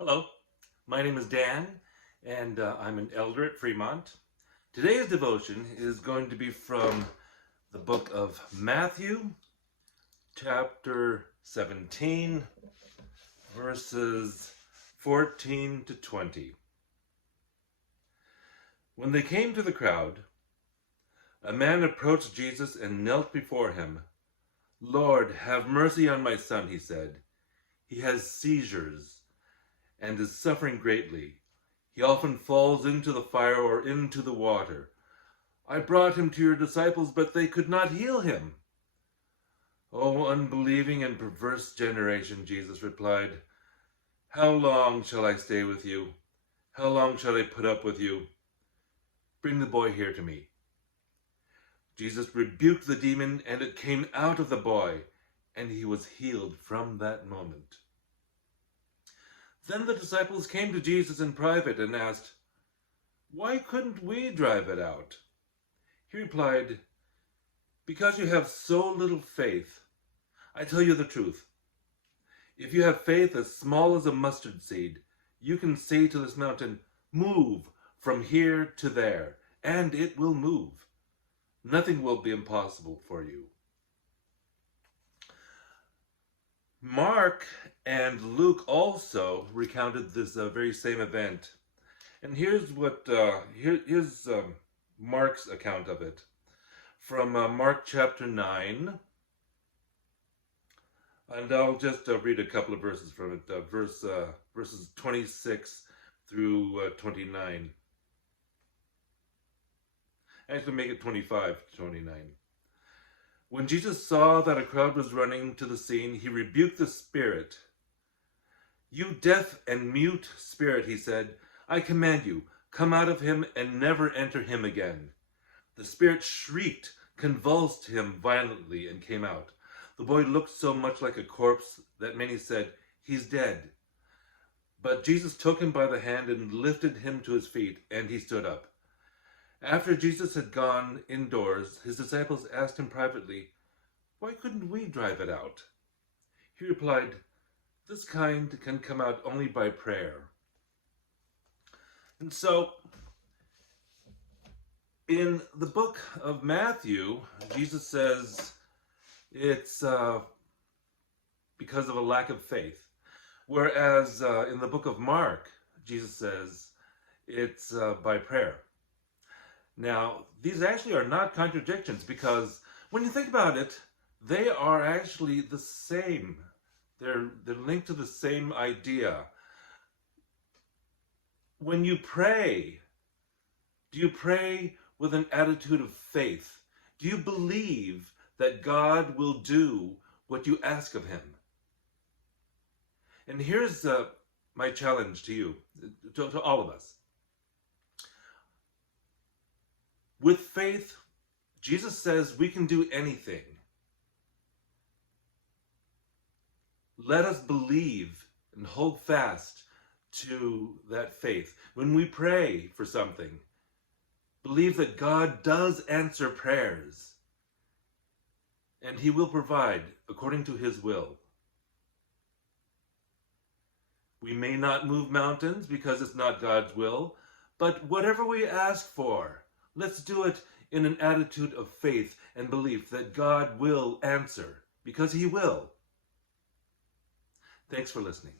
Hello, my name is Dan, and I'm an elder at Fremont. Today's devotion is going to be from the book of Matthew, chapter 17, verses 14 to 20. When they came to the crowd, a man approached Jesus and knelt before him. "Lord, have mercy on my son," he said. "He has seizures and is suffering greatly. He often falls into the fire or into the water. I brought him to your disciples, but they could not heal him." "O unbelieving and perverse generation," Jesus replied, "how long shall I stay with you? How long shall I put up with you? Bring the boy here to me." Jesus rebuked the demon, and it came out of the boy, and he was healed from that moment. Then the disciples came to Jesus in private and asked, "Why couldn't we drive it out?" He replied, "Because you have so little faith. I tell you the truth. If you have faith as small as a mustard seed, you can say to this mountain, 'Move from here to there,' and it will move. Nothing will be impossible for you." Mark and Luke also recounted this very same event. And here's what here's Mark's account of it from Mark chapter 9. And I'll just read a couple of verses from it, verses 26 through 29. Actually, make it 25 to 29. When Jesus saw that a crowd was running to the scene, he rebuked the spirit. "You deaf and mute spirit," he said, "I command you, come out of him and never enter him again." The spirit shrieked, convulsed him violently, and came out. The boy looked so much like a corpse that many said, "He's dead." But Jesus took him by the hand and lifted him to his feet, and he stood up. After Jesus had gone indoors, his disciples asked him privately, "Why couldn't we drive it out?" He replied, "This kind can come out only by prayer." And so, in the book of Matthew, Jesus says it's because of a lack of faith. Whereas in the book of Mark, Jesus says it's by prayer. Now, these actually are not contradictions, because when you think about it, they are actually the same. They're linked to the same idea. When you pray, do you pray with an attitude of faith? Do you believe that God will do what you ask of him? And here's my challenge to you, to all of us. With faith, Jesus says we can do anything. Let us believe and hold fast to that faith. When we pray for something, believe that God does answer prayers, and he will provide according to his will. We may not move mountains because it's not God's will, but whatever we ask for, let's do it in an attitude of faith and belief that God will answer, because he will. Thanks for listening.